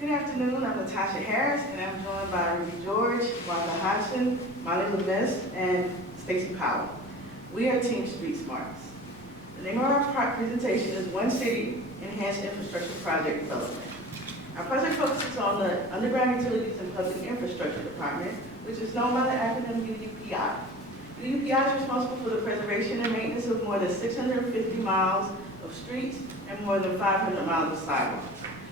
Good afternoon, I'm Natasha Harris, and I'm joined by Ruby George, Wanda Hodgson, Molly Levesque, and Stacy Powell. We are Team Street Smarts. The name of our presentation is One City Enhanced Infrastructure Project Development. Our project focuses on the Underground Utilities and Public Infrastructure Department, which is known by the acronym UUPI. UUPI is responsible for the preservation and maintenance of more than 650 miles of streets and more than 500 miles of sidewalks.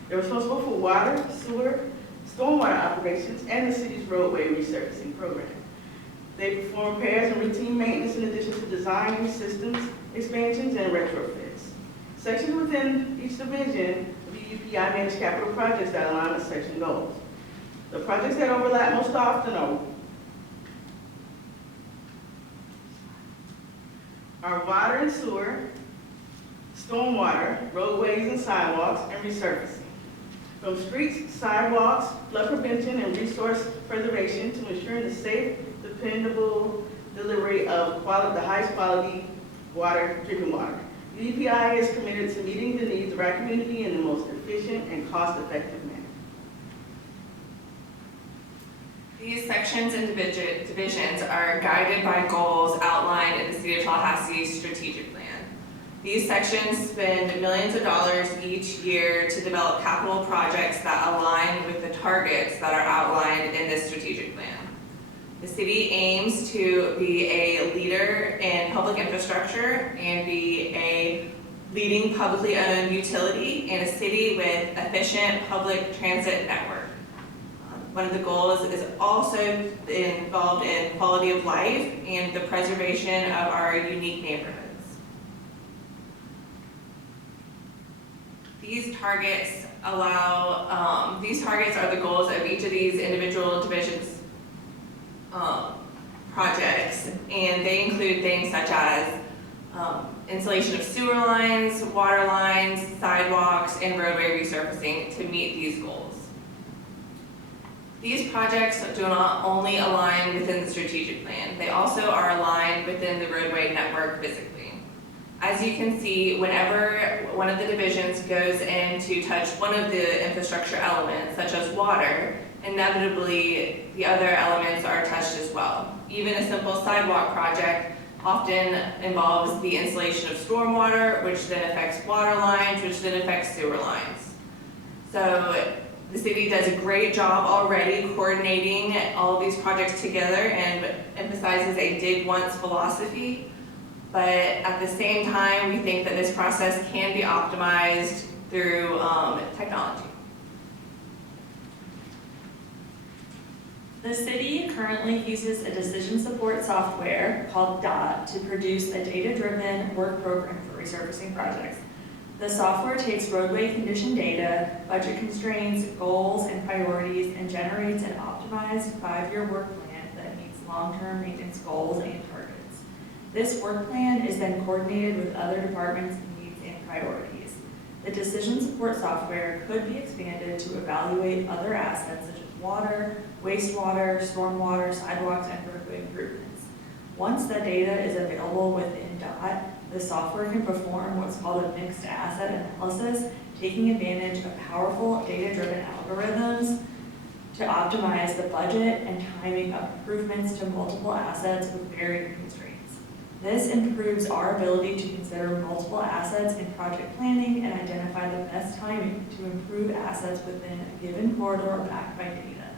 They're responsible for water, sewer, stormwater operations, and the city's roadway resurfacing program. They perform repairs and routine maintenance in addition to designing systems, expansions, and retrofits. Sections within each division of UUPI manage capital projects that align with section goals. The projects that overlap most often are water and sewer, stormwater, roadways and sidewalks, and resurfacing. From streets, sidewalks, flood prevention, and resource preservation to ensuring the safe, dependable delivery of the highest quality water, drinking water. UUPI is committed to meeting the needs of our community in the most efficient and cost-effective manner. These sections and divisions are guided by goals outlined in the City of Tallahassee strategic plan. These sections spend millions of dollars each year to develop capital projects that align with the targets that are outlined in this strategic plan. The city aims to be a leader in public infrastructure and be a leading publicly owned utility in a city with efficient public transit network. One of the goals is also involved in quality of life and the preservation of our unique neighborhoods. These targets are the goals of each of these individual divisions projects, and they include things such as installation of sewer lines, water lines, sidewalks, and roadway resurfacing to meet these goals. These projects do not only align within the strategic plan, they also are aligned within the roadway network physically. As you can see, whenever one of the divisions goes in to touch one of the infrastructure elements, such as water, inevitably the other elements are touched as well. Even a simple sidewalk project often involves the installation of stormwater, which then affects water lines, which then affects sewer lines. So the city does a great job already coordinating all of these projects together and emphasizes a dig once philosophy. But at the same time, we think that this process can be optimized through technology. The city currently uses a decision support software called DOT to produce a data-driven work program for resurfacing projects. The software takes roadway condition data, budget constraints, goals, and priorities, and generates an optimized 5-year work plan that meets long-term maintenance goals and targets. This work plan is then coordinated with other departments' needs and priorities. The decision support software could be expanded to evaluate other assets such as water, wastewater, stormwater, sidewalks, and roadway improvements. Once the data is available within DOT, the software can perform what's called a mixed asset analysis, taking advantage of powerful data-driven algorithms to optimize the budget and timing of improvements to multiple assets with varying constraints. This improves our ability to consider multiple assets in project planning and identify the best timing to improve assets within a given corridor backed by data.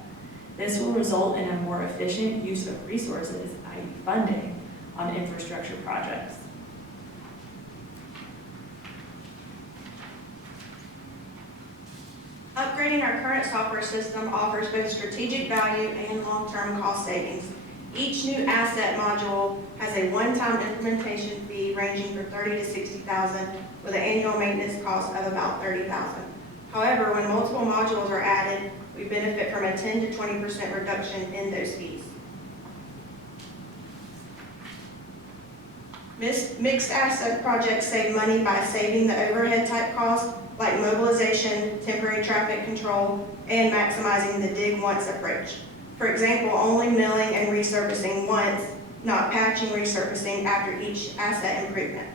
This will result in a more efficient use of resources, i.e. funding, on infrastructure projects. Upgrading our current software system offers both strategic value and long-term cost savings. Each new asset module has a one-time implementation fee ranging from $30,000 to $60,000 with an annual maintenance cost of about $30,000. However, when multiple modules are added, we benefit from a 10 to 20% reduction in those fees. Mixed asset projects save money by saving the overhead type costs like mobilization, temporary traffic control, and maximizing the dig once approach. For example, only milling and resurfacing once, not patching resurfacing after each asset improvement.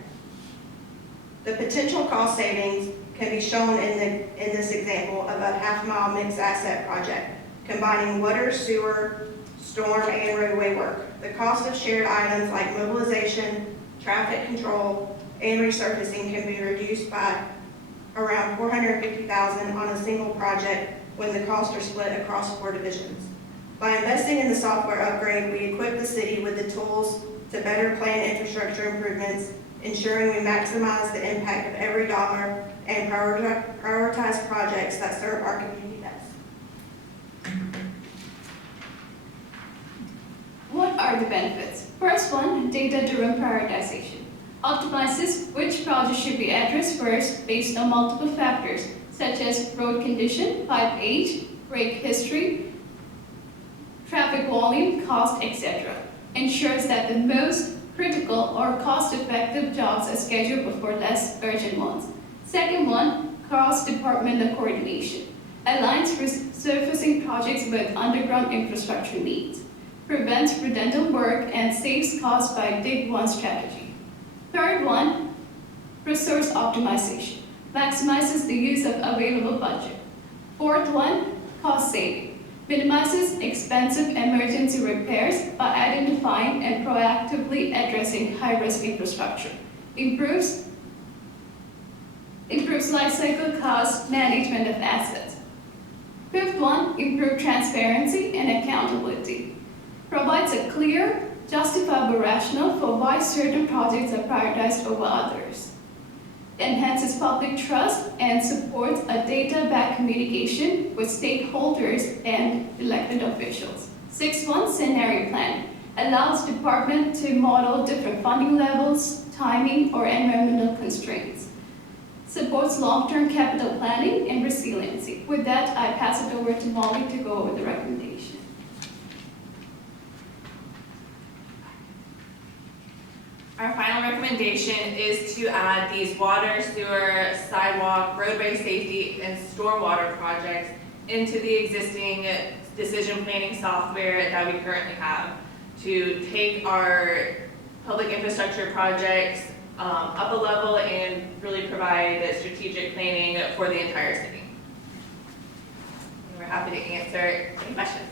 The potential cost savings can can be shown in this example of a half-mile mixed asset project, combining water, sewer, storm, and roadway work. The cost of shared items like mobilization, traffic control, and resurfacing can be reduced by around $450,000 on a single project when the costs are split across 4 divisions. By investing in the software upgrade, we equip the city with the tools to better plan infrastructure improvements, ensuring we maximize the impact of every dollar and prioritize projects that serve our community best. What are the benefits? First one, data-driven prioritization. Optimizes which projects should be addressed first based on multiple factors, such as road condition, pipe age, break history, traffic volume, cost, etc. Ensures that the most critical or cost-effective jobs are scheduled before less urgent ones. Second one, cross-departmental coordination. Aligns resurfacing projects with underground infrastructure needs. Prevents redundant work and saves costs by dig one strategy. Third one, resource optimization. Maximizes the use of available budget. Fourth one, cost saving. Minimizes expensive emergency repairs by identifying and proactively addressing high-risk infrastructure. Improves lifecycle cost management of assets. Fifth one, improve transparency and accountability. Provides a clear, justifiable rationale for why certain projects are prioritized over others. Enhances public trust and supports a data-backed communication with stakeholders and elected officials. Sixth one, scenario planning. Allows department to model different funding levels, timing, or environmental constraints. Supports long-term capital planning and resiliency. With that, I pass it over to Molly to go over the recommendation. Our final recommendation is to add these water, sewer, sidewalk, roadway safety, and stormwater projects into the existing decision planning software that we currently have to take our public infrastructure projects up a level and really provide strategic planning for the entire city. And we're happy to answer any questions.